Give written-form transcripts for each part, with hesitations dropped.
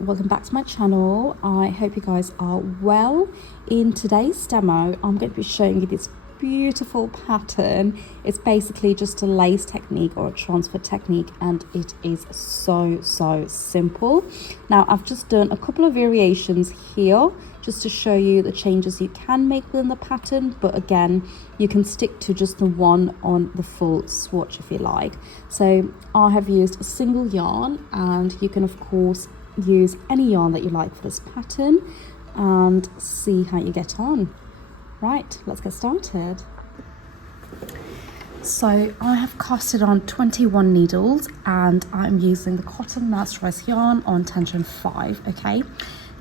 welcome back to my channel. I hope you guys are well. In today's demo, I'm going to be showing you this beautiful pattern. It's basically just a lace technique or a transfer technique, and it is so simple. Now I've just done a couple of variations here just to show you the changes you can make within the pattern, but again, you can stick to just the one on the full swatch if you like. So I have used a single yarn, and you can of course use any yarn that you like for this pattern and see how you get on. Right, let's get started. So I have casted on 21 needles, and I'm using the cotton mercerized yarn on tension 5. Okay,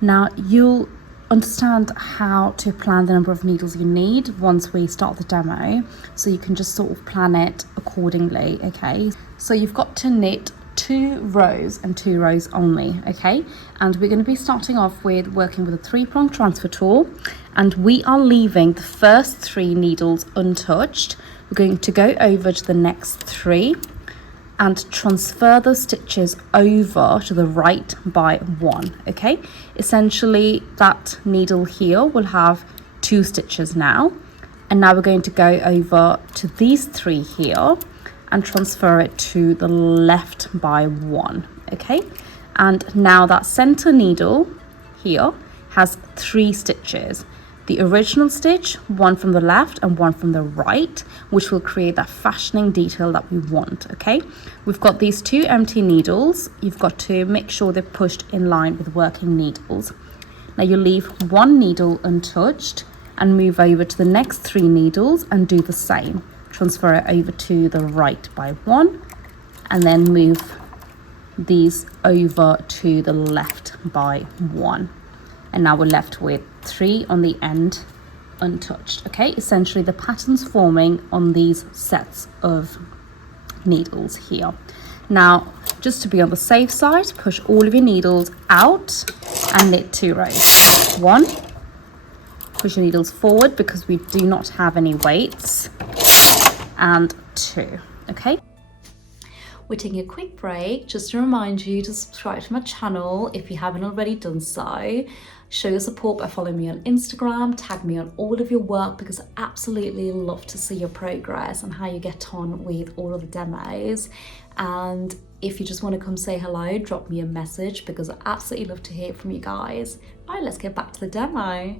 now you'll understand how to plan the number of needles you need once we start the demo, so you can just sort of plan it accordingly. Okay, so you've got to knit 2 rows and 2 rows only. Okay, and we're going to be starting off with working with a 3-prong transfer tool, and we are leaving the first 3 needles untouched. We're going to go over to the next 3 and transfer those stitches over to the right by 1. Okay, essentially that needle here will have 2 stitches now, and now we're going to go over to these 3 here and transfer it to the left by 1. Okay, and now that center needle here has 3 stitches. The original stitch, one from the left and one from the right, which will create that fashioning detail that we want. Okay, we've got these 2 empty needles. You've got to make sure they're pushed in line with working needles. Now you leave 1 needle untouched and move over to the next 3 needles and do the same. Transfer it over to the right by 1, and then move these over to the left by 1. And now we're left with 3 on the end untouched. Okay, essentially the pattern's forming on these sets of needles here. Now, just to be on the safe side, push all of your needles out and knit 2 rows. 1, push your needles forward because we do not have any weights, and 2. Okay, we're taking a quick break just to remind you to subscribe to my channel if you haven't already done so. Show your support by following me on Instagram, tag me on all of your work, because I absolutely love to see your progress and how you get on with all of the demos. And if you just want to come say hello, drop me a message, because I absolutely love to hear from you guys. Right, let's get back to the demo.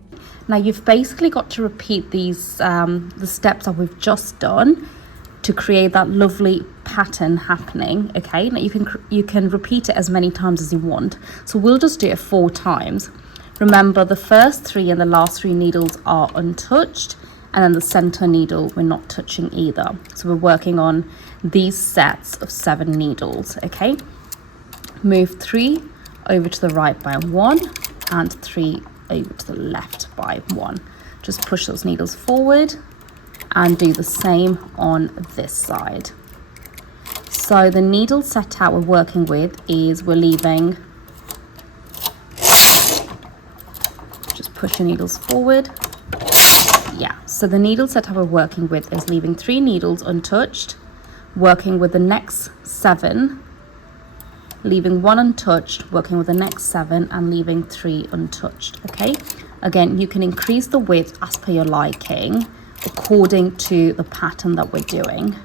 Now you've basically got to repeat these the steps that we've just done to create that lovely pattern happening. Okay, now you can repeat it as many times as you want, so we'll just do it 4 times. Remember, the first 3 and the last 3 needles are untouched, and then the center needle we're not touching either. So we're working on these sets of 7 needles. Okay, move 3 over to the right by 1 and 3 over to the left by 1. Just push those needles forward and do the same on this side. So the needle set out we're working with is, we're leaving, just push your needles forward. Yeah, so the needle set out we're working with is leaving 3 needles untouched, working with the next 7, leaving 1 untouched, working with the next 7, and leaving 3 untouched. Okay, again, you can increase the width as per your liking according to the pattern that we're doing.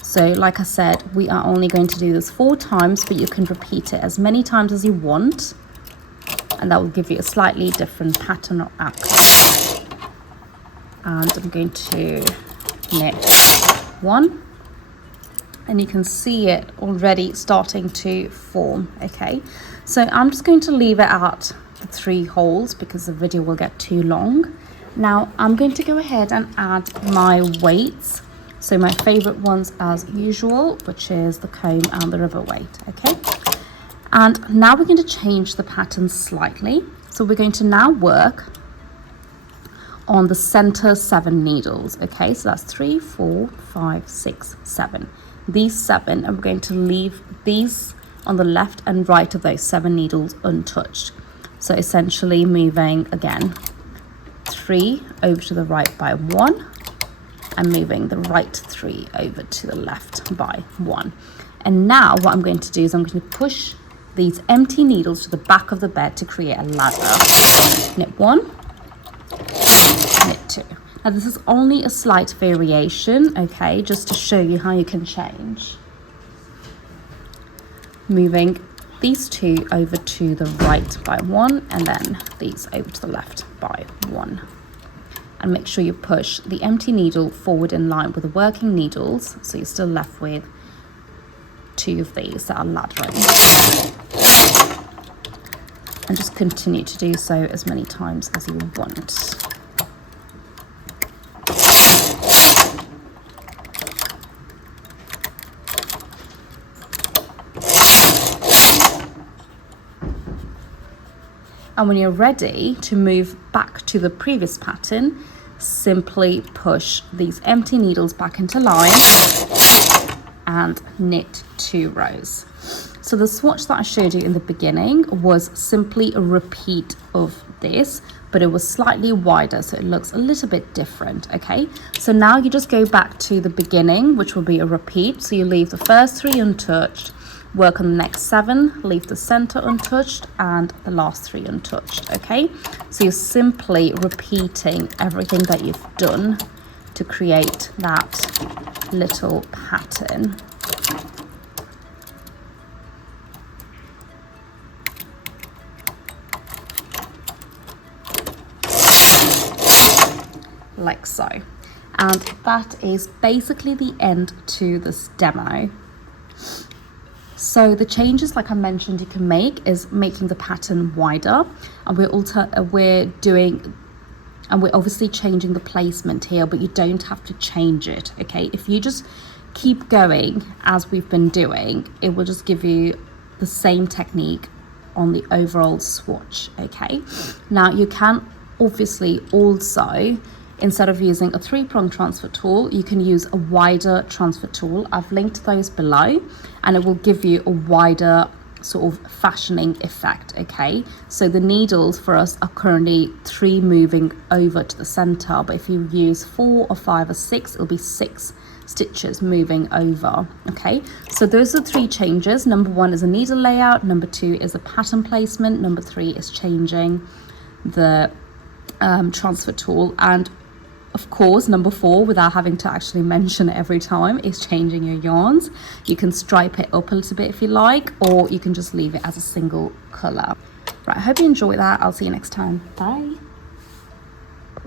So like I said, we are only going to do this 4 times, but you can repeat it as many times as you want, and that will give you a slightly different pattern or outcome. And I'm going to knit 1, and you can see it already starting to form. Okay, so I'm just going to leave it at the 3 holes because the video will get too long. Now I'm going to go ahead and add my weights. So my favorite ones as usual, which is the comb and the river weight. Okay, and now we're going to change the pattern slightly. So we're going to now work on the center 7 needles. Okay, so that's 3, 4, 5, 6, 7. These 7, and we're going to leave these on the left and right of those 7 needles untouched. So essentially moving again 3 over to the right by 1, and moving the right 3 over to the left by 1. And now what I'm going to do is I'm going to push these empty needles to the back of the bed to create a ladder. Knit 1, knit 2. Now this is only a slight variation, okay, just to show you how you can change. Moving these 2 over to the right by 1, and then these over to the left by 1. And make sure you push the empty needle forward in line with the working needles, so you're still left with 2 of these that are laddering. And just continue to do so as many times as you want. And when you're ready to move back to the previous pattern, simply push these empty needles back into line and knit 2 rows. So the swatch that I showed you in the beginning was simply a repeat of this, but it was slightly wider, so it looks a little bit different, okay? So now you just go back to the beginning, which will be a repeat. So you leave the first 3 untouched, work on the next 7, leave the center untouched, and the last 3 untouched, okay? So you're simply repeating everything that you've done to create that little pattern. Like so. And that is basically the end to this demo. So the changes, like I mentioned, you can make is making the pattern wider, and we're obviously changing the placement here, but you don't have to change it, okay? If you just keep going as we've been doing, it will just give you the same technique on the overall swatch, okay? Now you can obviously also, instead of using a 3-prong transfer tool, you can use a wider transfer tool. I've linked those below, and it will give you a wider sort of fashioning effect, okay? So the needles for us are currently 3 moving over to the center, but if you use 4 or 5 or 6, it'll be 6 stitches moving over, okay? So those are 3 changes. Number 1 is a needle layout, number 2 is a pattern placement, number 3 is changing the transfer tool, and of course, number 4, without having to actually mention it every time, is changing your yarns. You can stripe it up a little bit if you like, or you can just leave it as a single color. Right, I hope you enjoyed that. I'll see you next time. Bye.